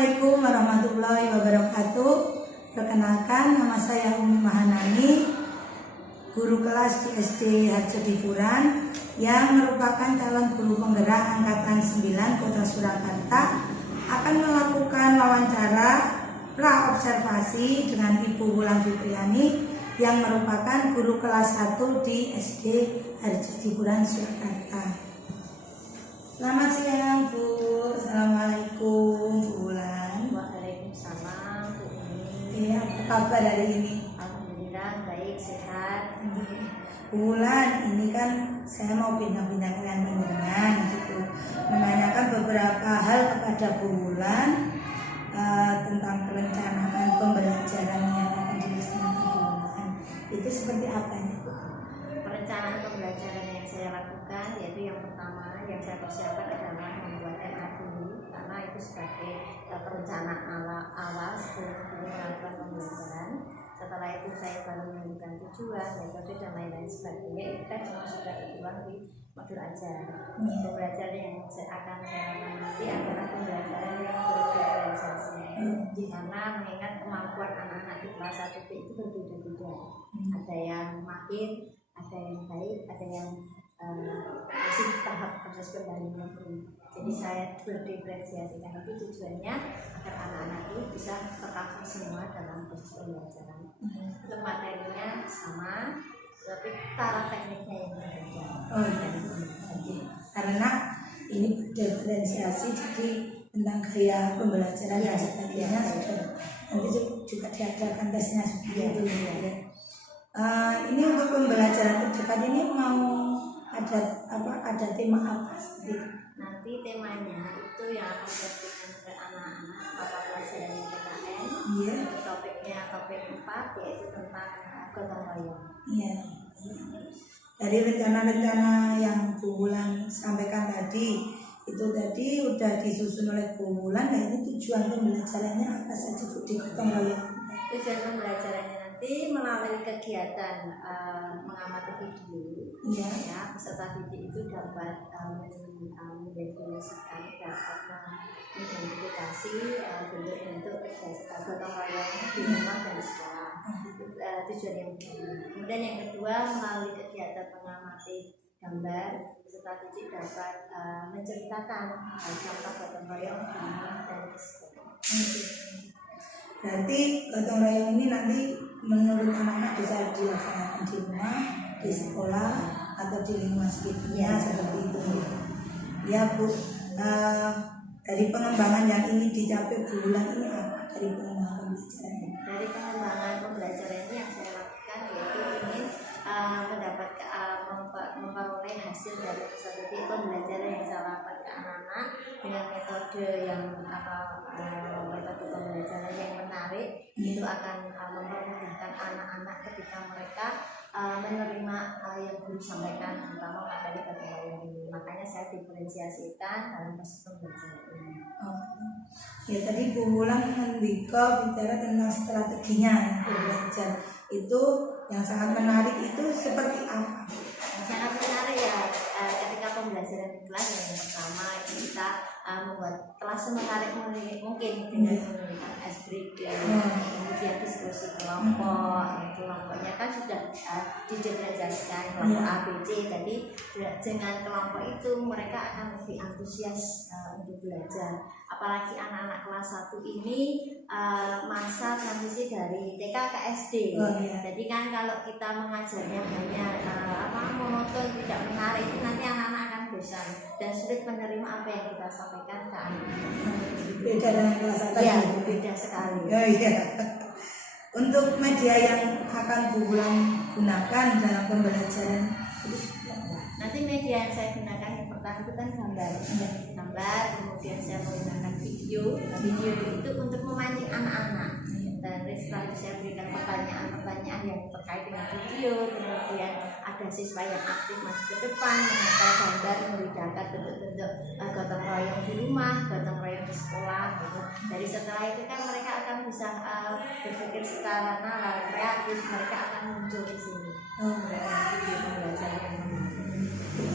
Assalamualaikum warahmatullahi wabarakatuh. Perkenalkan, nama saya Umi Mahanani, guru kelas di SD Harjodipuran yang merupakan calon guru penggerak angkatan 9 Kota Surakarta, akan melakukan wawancara pra-observasi dengan Ibu Wulan Fitriani yang merupakan guru kelas 1 di SD Harjodipuran Surakarta. Selamat siang Bu. Assalamualaikum Bu Wulan. Waalaikumsalam Bu Umi. Ya, apa kabar hari ini? Alhamdulillah baik, sehat. Bu Wulan, ini kan saya mau bincang-bincang dengan panjenengan gitu, menanyakan beberapa hal kepada Bu Wulan tentang perencanaan pembelajaran yang akan dilaksanakan Bu Wulan. Itu seperti apa nih Bu? Perencanaan pembelajaran yang saya lakukan yaitu yang pertama yang saya persiapkan adalah membuat MA dulu, karena itu sebagai perencanaan awal sebelum melakukan pembelajaran. Setelah itu saya baru menentukan tujuan, metode dan lain-lain sebagainya. Itu kan semua sudah tertuang di modul ajar. Pembelajaran yang akan saya lakukan nanti adalah pembelajaran yang berdiferensiasi, karena mengingat kemampuan anak-anak di kelas 1 itu berbeda-beda. Ada yang makin, ada yang baik, ada yang masih tahap proses pendalaman. Jadi saya berdiferensiasikan itu tujuannya agar anak-anak itu bisa tercover semua dalam proses pembelajaran. Untuk materinya sama, tapi cara tekniknya yang berbeda. Oh iya, karena ini diferensiasi, jadi tentang gaya pembelajaran dan sebagainya sudah nanti juga diadakan tesnya seperti itu ya. Ini untuk pembelajaran terdekat ini mau ada tema apa seperti itu? Nanti temanya itu yang akan diberikan ke anak-anak pada pelajaran PKN. Iya. Topiknya topik 4 yaitu tentang gotong royong. Iya. Dari rencana-rencana yang Bu Wulan sampaikan tadi, itu tadi udah disusun oleh Bu Wulan. Nah, ini tujuan pembelajarannya apa saja Bu di gotong royong? Tujuan pembelajarannya nanti melalui kegiatan mengamati video, ya, peserta didik itu dapat mendefinisikan, dapat mengidentifikasi bentuk-bentuk gotong royong di rumah dan di sekolah. Tujuan yang pertama. Kemudian yang kedua, melalui kegiatan mengamati gambar, peserta didik dapat menceritakan contoh gotong royong di rumah dan di sekolah. Berarti gotong royong ini nanti menurut anak-anak bisa dilaksanakan di rumah, di sekolah, atau di lingkungan sekitarnya seperti itu. Ya Bu, dari pengembangan yang ini dicapai Bu Wulan ini apa dari pengembangan pembelajaran? Dari pengembangan pembelajaran ini yang saya lakukan yaitu ingin memperoleh hasil dari strategi pembelajaran yang saya lakukan ke anak-anak dengan metode yang metode pembelajaran yang menarik. Itu akan mempermudahkan anak-anak ketika mereka menerima yang guru sampaikan, terutama materi gotong royong ini. Makanya saya diferensiasikan dalam proses pembelajaran ini. Ya, tadi Bu Wulan bicara tentang strateginya belajar itu yang sangat menarik, itu seperti apa? Sangat menarik ya, ketika pembelajaran di kelas yang pertama itu kita membuat kelas menarik mungkin dengan menggunakan icebreaker, kemudian diskusi kelompok. Kelompoknya kan sudah didiferensiasikan kelompok A, B, C. Jadi dengan kelompok itu mereka akan lebih antusias untuk belajar. Apalagi anak-anak kelas 1 ini masa transisi dari TK ke SD. Jadi kan kalau kita mengajarnya hanya monoton, tidak menarik, itu nanti anak-anak akan bosan dan sulit menerima apa yang kita sampaikan ke anak-anak. Beda dengan kelas atas. Ya, beda sekali. Oh, iya. Untuk media yang akan Bu Wulan gunakan dalam pembelajaran itu nanti media yang saya gunakan yang pertama itu kan gambar, kemudian saya menggunakan video itu untuk memancing anak-anak. Dan setelah itu saya berikan pertanyaan-pertanyaan yang terkait dengan video, kemudian ada siswa yang aktif maju ke depan menghafal gambar, membedakan bentuk-bentuk gotong royong di rumah, gotong royong di sekolah gitu. Dari setelah itu kan mereka akan bisa berpikir secara nalar, kreatif, mereka akan muncul di sini. Video pembelajaran.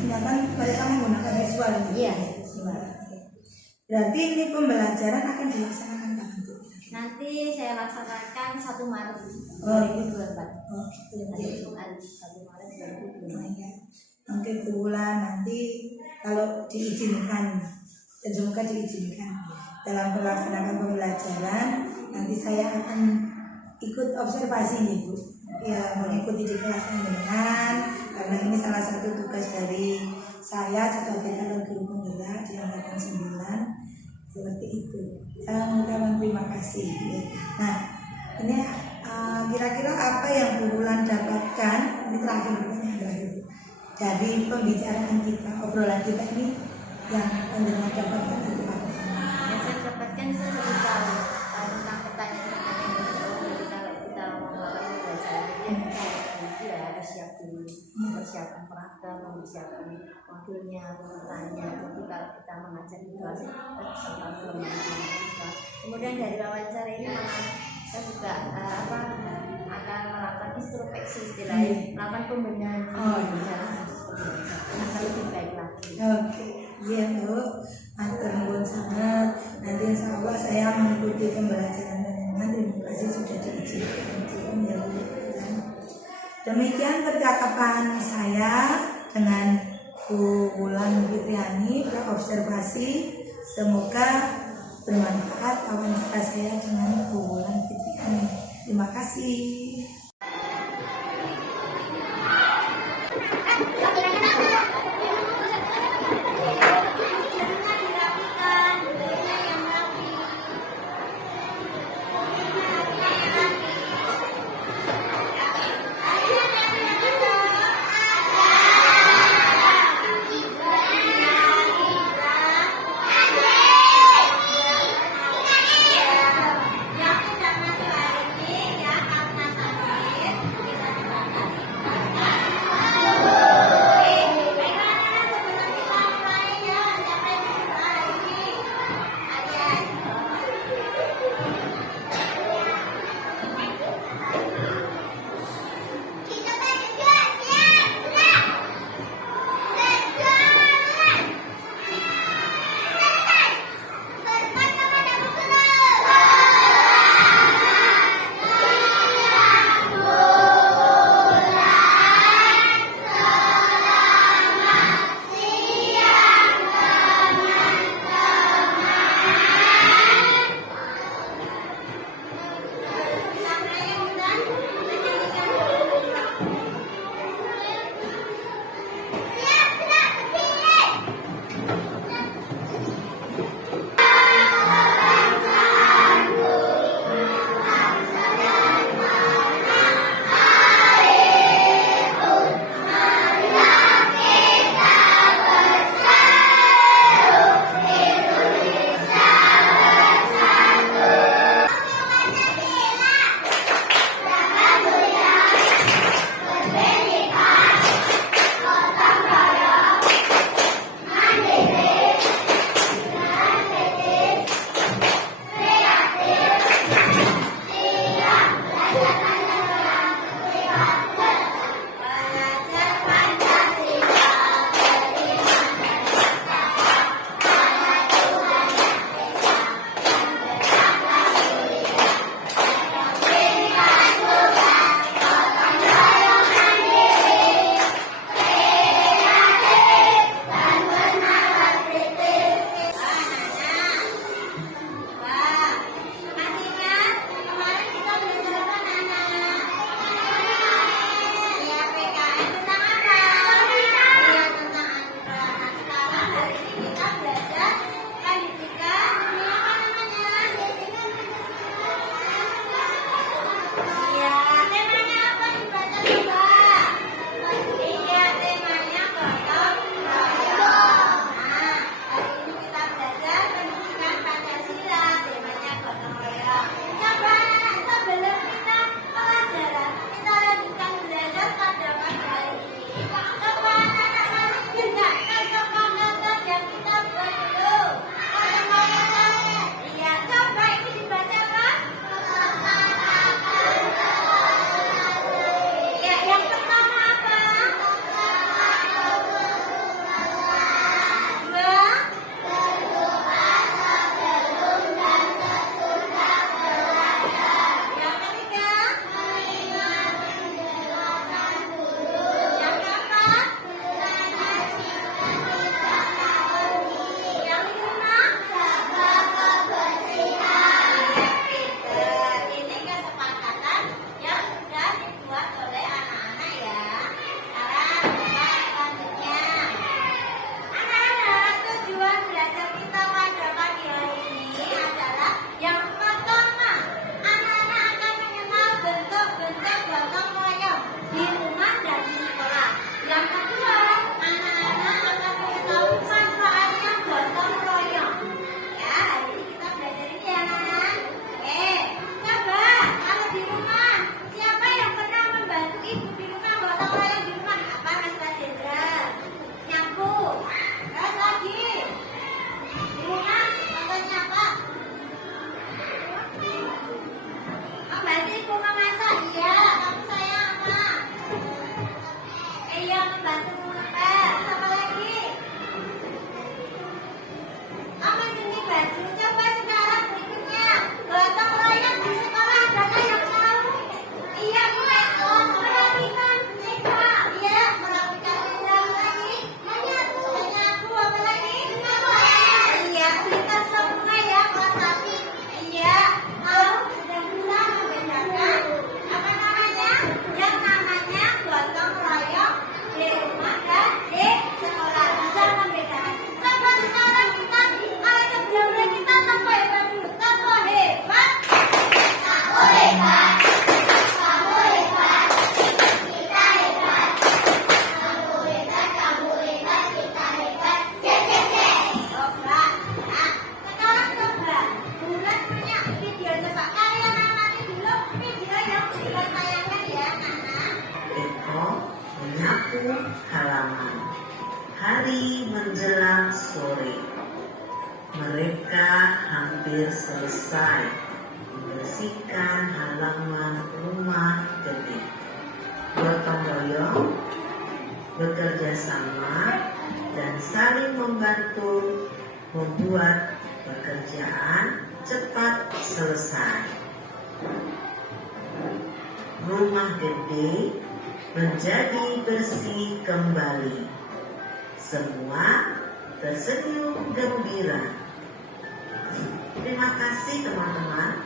Kan mereka menggunakan visual. Iya, visual. Berarti ini pembelajaran akan dilaksanakan kapan Bu? Nanti saya laksanakan 1 Maret Oh, 2024. Oh gitu. Hari Jumat 1 Maret 2024. Ya. Mungkin bulan nanti kalau diizinkan dan semoga diizinkan dalam pelaksanaan pembelajaran, nanti saya akan ikut observasi nih Bu, ya mengikuti di kelas dengan karena ini salah satu tugas dari saya sebagai calon guru penggerak di angkatan 9 seperti itu. Saya mengucapkan terima kasih. Nah ini kira-kira apa yang Bu Wulan dapatkan, ini terakhir pertanyaan terakhir dari pembicaraan kita, obrolan kita ini yang pendengar dapatkan itu apa? Yang saya dapatkan saya lebih tahu tentang pertanyaan-pertanyaan jadi kalau kita mau melakukan pembelajaran ya harus siap dulu, mempersiapkan peragam, mempersiapkan modulnya, pengertiannya. Jadi kalau kita mengajar di kelas kita bisa tahu mahasiswa. Kemudian dari wawancara ini malah saya juga akan melakukan introspeksi istilahnya, melakukan pembenahan agar lebih baik lagi. Oke, iya Bu, matur nuwun sangat. Nanti insya Allah saya mengikuti pembelajaran dengan terima kasih sudah diizinkan ya Bu. Demikian percakapan saya dengan Bu Wulan Fitriani berobservasi. Semoga bermanfaat wawancara saya dengan Bu Wulan Fitriani. Terima kasih. menjelang sore. Mereka hampir selesai membersihkan halaman rumah gede. Gotong royong, bekerja sama, dan saling membantu membuat pekerjaan cepat selesai. Rumah gede menjadi bersih kembali. Semua tersenyum gembira. Terima kasih teman-teman,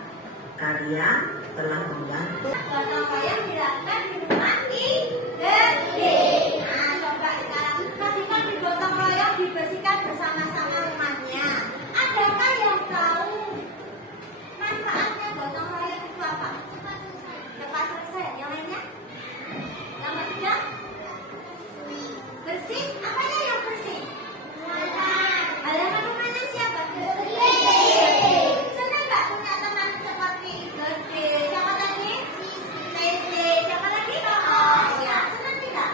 kalian telah membantu. Gotong royong dilakukan di rumah gede. Nah, coba sekarang ketika di gotong royong dibersihkan bersama-sama rumahnya. Adakah yang tahu manfaatnya gotong royong itu apa? Cepat selesai. Yang lainnya? Yang ketiga? Bersih. Apanya yang bersih? Halaman rumahnya siapa? Gede. Senang nggak punya teman seperti Gede? Siapa tadi? Sisi. Siapa lagi? Oh ya, senang tidak?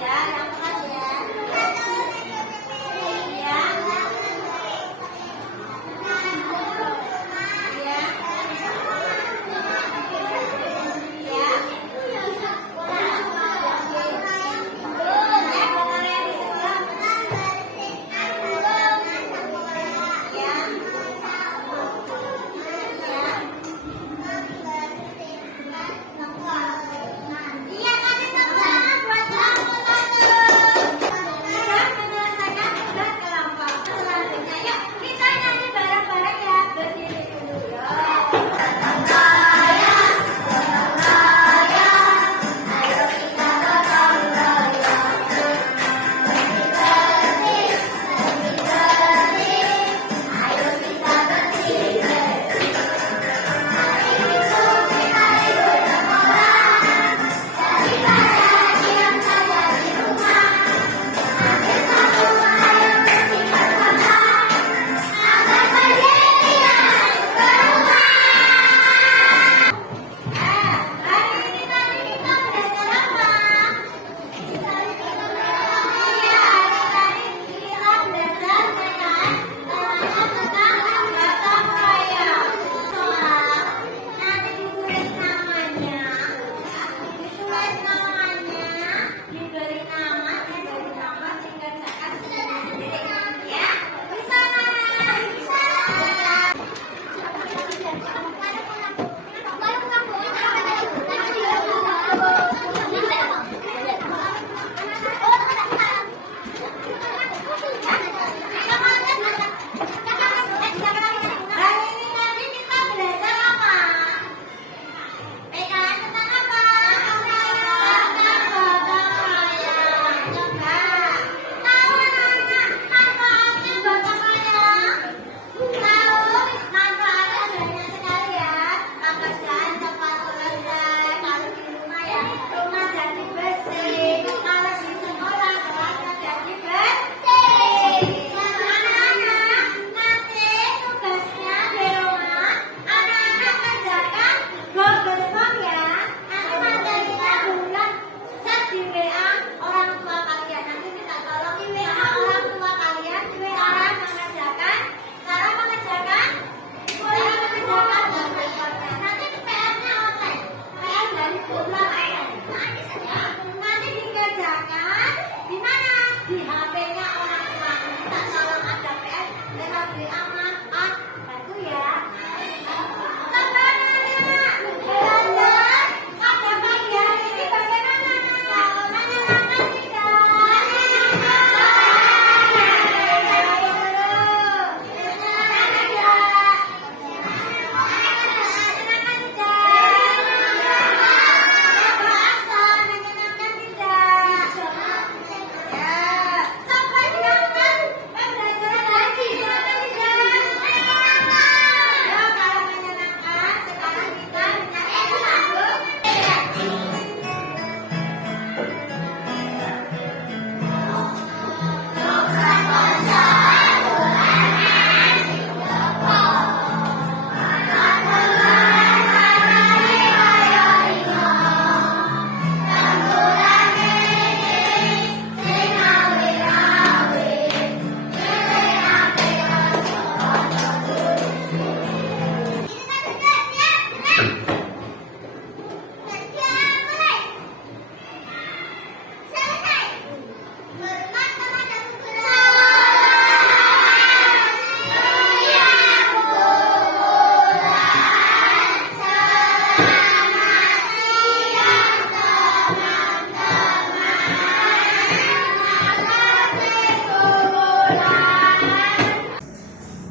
Ya, yang keras ya. Ya.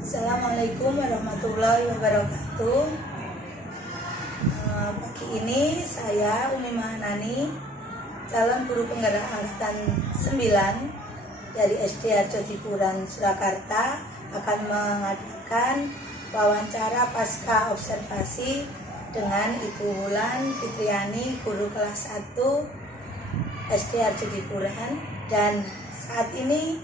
Assalamualaikum warahmatullahi wabarakatuh. Pagi ini saya Umi Mahanani, calon guru penggerak angkatan 9 dari SD Harjo Dipuran, Surakarta, akan mengadakan wawancara pasca observasi dengan Ibu Wulan Fitriani, guru kelas 1 SD Harjo Dipuran. Dan saat ini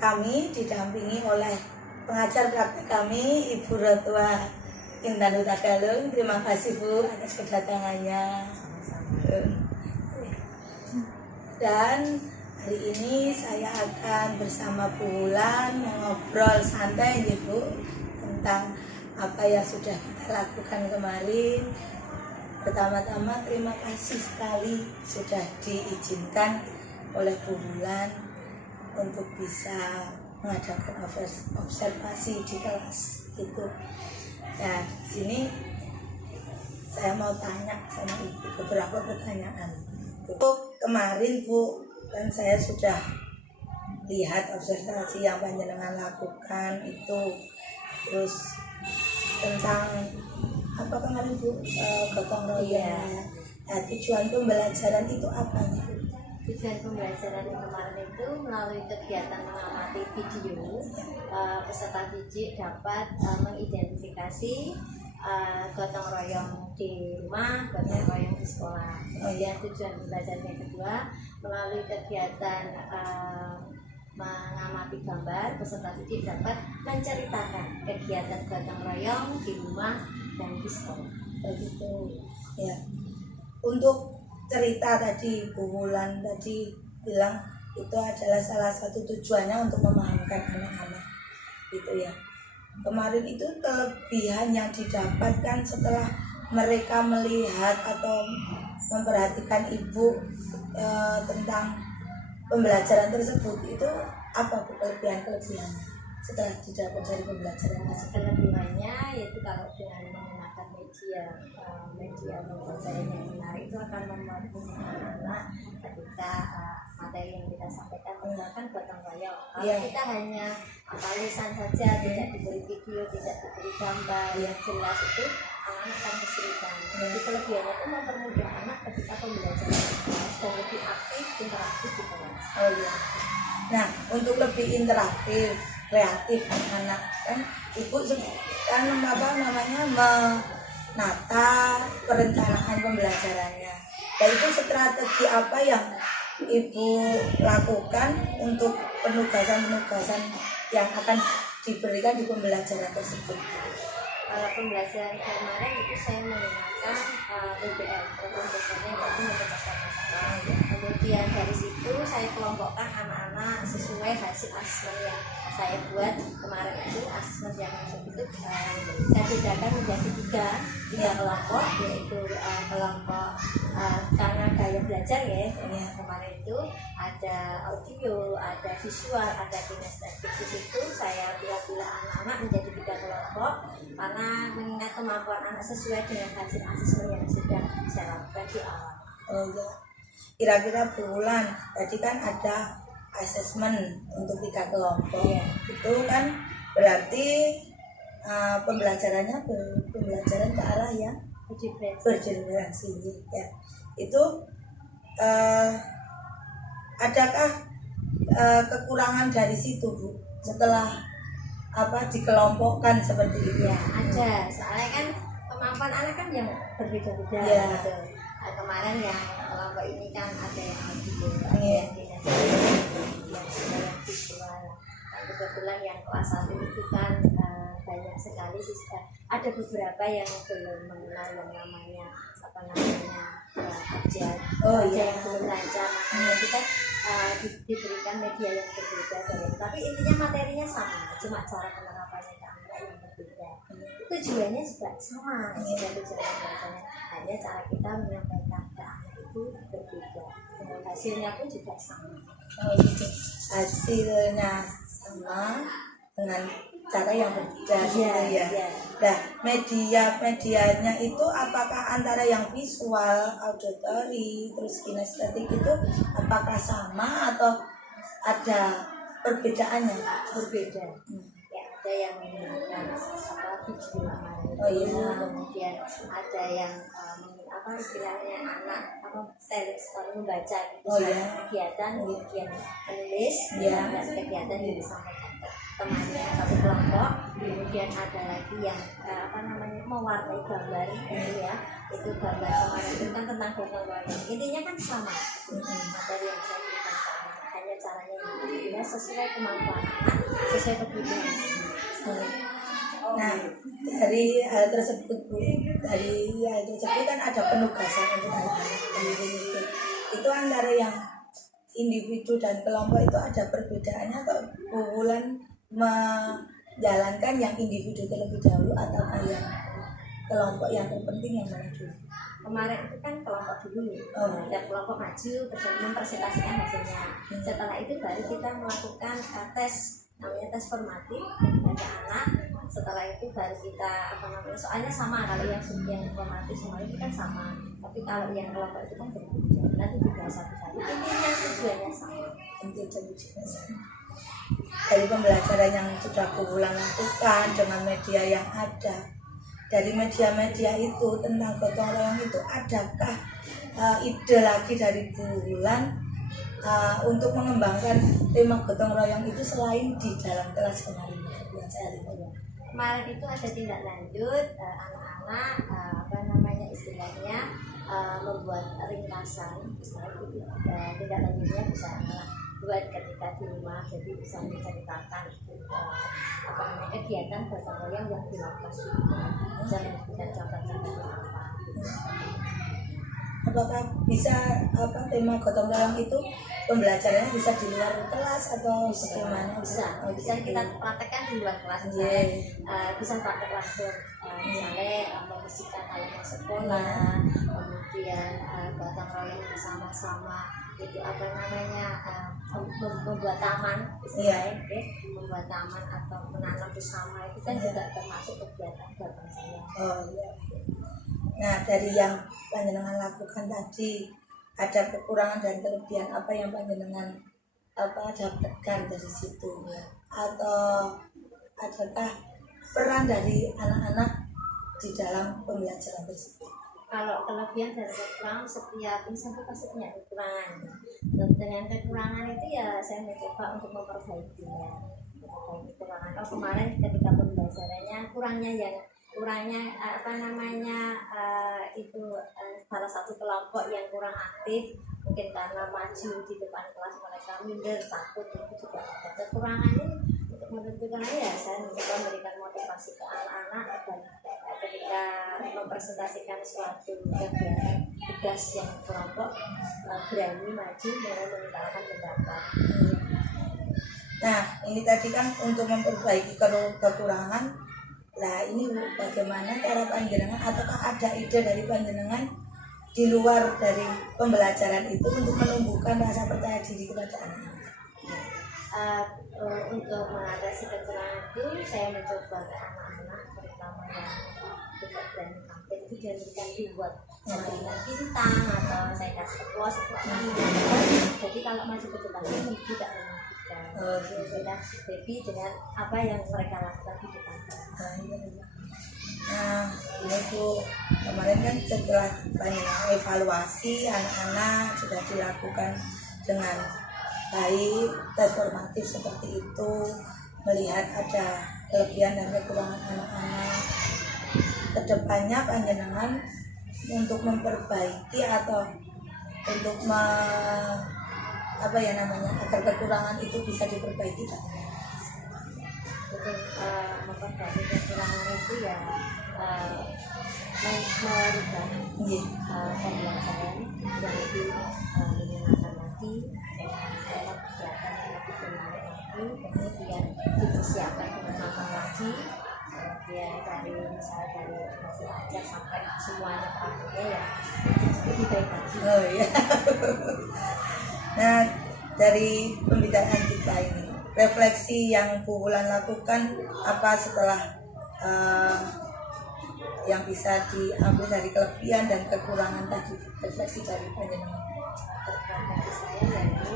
kami didampingi oleh pengajar praktek kami, Ibu Rotwa Intan Hutagalung. Terima kasih Bu atas kedatangannya. Dan hari ini saya akan bersama Bu Wulan mengobrol santai nih Bu tentang apa yang sudah kita lakukan kemarin. Pertama-tama terima kasih sekali sudah diizinkan oleh Bu Wulan untuk bisa mengadakan observasi di kelas itu. Nah, di sini saya mau tanya sama Ibu beberapa pertanyaan. Untuk kemarin Bu, kan saya sudah lihat observasi yang panjenengan lakukan itu, terus tentang apa kemarin Bu, gotong royong. Nah, tujuan pembelajaran itu apa nih Bu? Tujuan pembelajaran kemarin itu melalui kegiatan mengamati video, peserta didik dapat mengidentifikasi gotong royong di rumah, gotong royong di sekolah. Kemudian tujuan pembelajaran yang kedua melalui kegiatan mengamati gambar, peserta didik dapat menceritakan kegiatan gotong royong di rumah dan di sekolah. Begitu ya. Untuk cerita tadi Bu Wulan tadi bilang itu adalah salah satu tujuannya untuk memahamkan anak-anak gitu ya. Kemarin itu kelebihan yang didapatkan setelah mereka melihat atau memperhatikan Ibu tentang pembelajaran tersebut itu apa Bu kelebihan-kelebihan setelah didapat dari pembelajaran tersebut? Kelebihannya yaitu kalau dengan menggunakan media pembelajaran yang benar itu akan membantu anak ketika materi yang kita sampaikan menggunakan gotong royong. Kalau kita hanya tulisan saja, tidak diberi video, tidak diberi gambar yang jelas, itu anak akan kesulitan. Jadi kelebihannya itu mempermudah anak ketika pembelajaran dan lebih aktif, interaktif di kelas. Oh iya. Nah, untuk lebih interaktif, kreatif anak-anak kan Ibu kan menata perencanaan pembelajarannya. Dan itu strategi apa yang Ibu lakukan untuk penugasan-penugasan yang akan diberikan di pembelajaran tersebut? Pembelajaran kemarin itu saya menggunakan PBL, program besarnya yaitu mencerdaskan masalah. Kemudian dari situ saya kelompokkan anak-anak sesuai hasil asesmen yang saya buat kemarin itu. Asesmen yang masuk itu saya bedakan menjadi tiga kelompok, yaitu kelompok karena gaya belajar ya. Kemarin itu ada audio, ada visual, ada kinestetik. Di situ saya pilih anak-anak menjadi tiga kelompok karena mengingat kemampuan anak sesuai dengan hasil asesmen yang sudah saya lakukan di awal. Oh ya, kira-kira Bu Wulan tadi kan ada asesmen untuk tiga kelompok. Itu kan berarti pembelajarannya pembelajaran ke arah yang bergenerasi ya. Itu adakah kekurangan dari situ Bu setelah dikelompokkan seperti itu? Ya ada, soalnya kan kemampuan anak kan yang berbeda-beda gitu. Kemarin yang kelompok ini kan ada yang audio, ada yang visual. Dan kebetulan yang kelas 1 itu kan banyak sekali siswa. Ada beberapa yang belum mengenal yang namanya abjad, yang belum lancar, makanya kita diberikan media yang berbeda dari itu. Tapi intinya materinya sama, cuma cara penerapannya ke anak yang berbeda. Tujuannya juga sama, tujuan belajarnya, hanya cara kita menyampaikan ke anak itu berbeda. Hasilnya pun juga sama. Oh gitu. Hasilnya sama dengan cara yang berbeda ya. Nah, medianya itu apakah antara yang visual, auditory, terus kinestetik itu apakah sama atau ada perbedaannya? Berbeda. Ya, ada yang menggunakan video, kemudian ada yang istilahnya anak membaca kegiatan, kemudian menulis, dan kegiatan yang disampaikan temannya satu kelompok. Kemudian ada lagi yang mewarnai gambar ya, itu gambar kemarin itu kan tentang gotong royong. Intinya kan sama materi yang saya berikan ke anak, hanya caranya yang berbeda sesuai kemampuan anak, sesuai kebutuhan. Nah, dari hal tersebut kan ada penugasan untuk anak-anak pendidik itu antara yang individu dan kelompok itu ada perbedaannya atau Wulan menjalankan yang individu terlebih dahulu atau yang kelompok yang terpenting yang mana dulu? Kemarin itu kan kelompok dulu, dan kelompok maju terus mempresentasikan hasilnya. Setelah itu baru kita melakukan tes, namanya tes formatif pada anak. Setelah itu baru kita soalnya sama, kalau yang formatif semua itu kan sama, tapi kalau yang kelompok itu kan berbeda, nanti juga satu-satu. Intinya tujuannya sama. Dari pembelajaran yang sudah Wulan lakukan dengan media yang ada, dari media-media itu tentang gotong royong itu, adakah ide lagi dari Wulan untuk mengembangkan tema gotong royong itu selain di dalam kelas kemarin yang saya lihat? Kemarin itu ada tindak lanjut, anak-anak istilahnya membuat ringkasan. Tindak lanjutnya bisa buat ketika di rumah, jadi bisa menceritakan kegiatan gotong royong yang dilakukan, bisa memberikan contoh-contoh apa. Apakah bisa tema gotong royong itu pembelajarannya bisa di luar kelas atau bagaimana? Bisa kita praktekkan di luar kelas, bisa praktek langsung, misalnya membersihkan halaman sekolah, kemudian gotong royong bersama-sama itu membuat taman, membuat taman atau menanam bersama, itu kan juga termasuk kegiatan gotong royong. Nah, dari yang panjenengan lakukan tadi, ada kekurangan dan kelebihan apa yang panjenengan dapatkan dari situ, atau adakah peran dari anak-anak di dalam pembelajaran tersebut? Kalau kelebihan dan kekurangan, setiap insan itu pasti punya kekurangan. Dan dengan kekurangan itu ya saya mencoba untuk memperbaikinya. Kekurangan. Kalau kemarin ketika pembelajarannya salah satu kelompok yang kurang aktif, mungkin karena maju di depan kelas mereka minder, takut, itu juga ada kekurangannya. Untuk menentukannya ya saya mencoba memberikan motivasi ke anak-anak dan ketika mempresentasikan suatu kegiatan tugas yang kelompok berani maju dan mengutarakan pendapat. Nah, ini tadi kan untuk memperbaiki kekurangan. Nah, ini bagaimana cara panjenengan, ataukah ada ide dari panjenengan di luar dari pembelajaran itu untuk menumbuhkan rasa percaya diri kepada anak-anak? Untuk mengatasi kekurangan itu saya mencoba ke anak-anak, terutama yang tidak berani tampil, itu dijadikan dibuat jaringan bintang atau saya kasih kepuas jadi kalau maju ke depan itu tidak menunjukkan kita baby dengan apa yang mereka lakukan di depan. Nah, ini tuh kemarin kan setelah banyak evaluasi anak-anak sudah dilakukan dengan baik, tes formatif seperti itu, melihat ada kelebihan dan kekurangan anak-anak. Kedepannya panjenengan untuk memperbaiki atau untuk agar kekurangan itu bisa diperbaiki, Pak? Untuk memperbaiki kekurangan itu ya merubah pembelajaran yang lebih menyenangkan lagi, kegiatan yang lebih menarik lagi, kemudian dipersiapkan dengan matang lagi, kemudian dari hasil ajar sampai semuanya praktiknya ya lebih baik lagi. Nah, dari pembicaraan kita ini, refleksi yang Bu Wulan lakukan apa setelah yang bisa diambil dari kelebihan dan kekurangan tadi, refleksi dari panjenengan? Bagi saya yaitu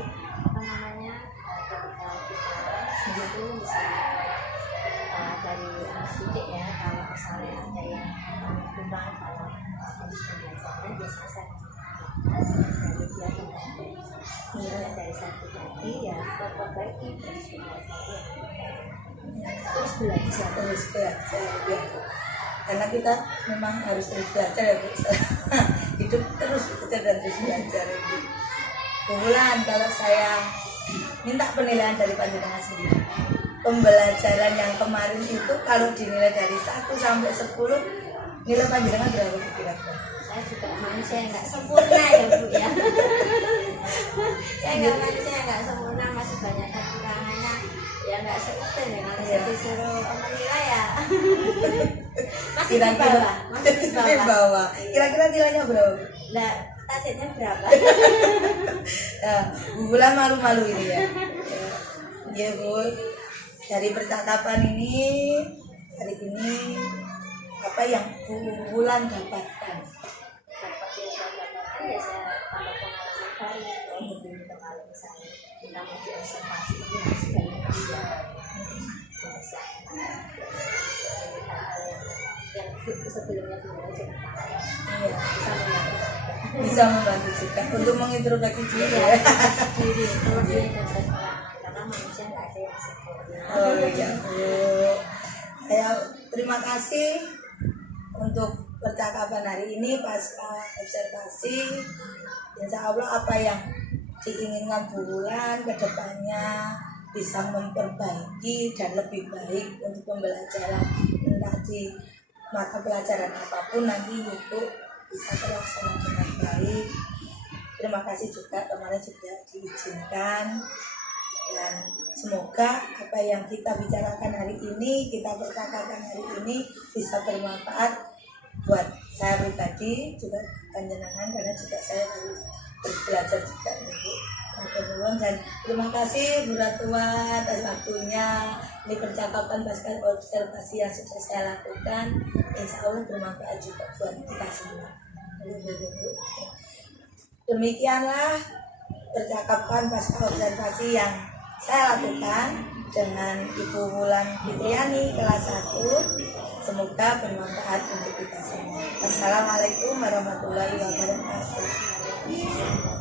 ketika kita itu misalnya dari anak didik ya, kalau misalnya ada yang kurang dalam proses pembelajaran, biasanya saya dari dia tidak dari saya pribadi ya memperbaiki proses pembelajaran, terus belajar ya. Karena kita memang harus terus belajar ya Bu, hidup terus belajar dan terus belajar. Bu Wulan, kalau saya minta penilaian dari panjenengan sendiri, pembelajaran yang kemarin itu kalau dinilai dari 1 sampai 10, nilai panjenengan berapa kira-kira? Saya juga manusia yang nggak sempurna ya Bu ya. Saya nggak sempurna, masih banyak kekurangannya. Ya nggak seperti nih kalau saya disuruh menilai ya. Masih di bawah, masih di bawah. Kira-kira nilainya berapa? Nah, targetnya berapa? Nah, Bu Bulan malu-malu ini ya. Iya Bu, dari percakapan ini hari ini apa yang Bu Bulan dapatkan? Dapat yang saya dapatkan ya saya tambah pengalaman baru. Lebih kenal misalnya kita mau diobservasi ini masih banyak kesiapan. Yang sebelumnya dimulai juga Iya, bisa membantu bisa membantu juga untuk mengintrospeksi diri ya. diri lebih dan kekurangan karena manusia nggak ada yang sempurna. Oh iya Bu, saya terima kasih untuk percakapan hari ini pasca observasi. Insya Allah apa yang diinginkan Bu Bulan ke depannya bisa memperbaiki dan lebih baik untuk pembelajaran entah di mata pelajaran apapun nanti Ibu bisa terlaksana dengan baik. Terima kasih juga kemarin juga diizinkan dan semoga apa yang kita bicarakan hari ini, kita percakapan hari ini bisa bermanfaat buat saya pribadi juga panjenengan karena juga saya harus belajar juga Ibu. Dan terima kasih Bu Ratua atas waktunya. Ini percakapan pasca observasi yang sudah saya lakukan, insya Allah bermanfaat juga buat kita semua. Demikianlah percakapan pasca observasi yang saya lakukan dengan Ibu Wulan Fitriani kelas 1. Semoga bermanfaat untuk kita semua. Assalamualaikum warahmatullahi wabarakatuh.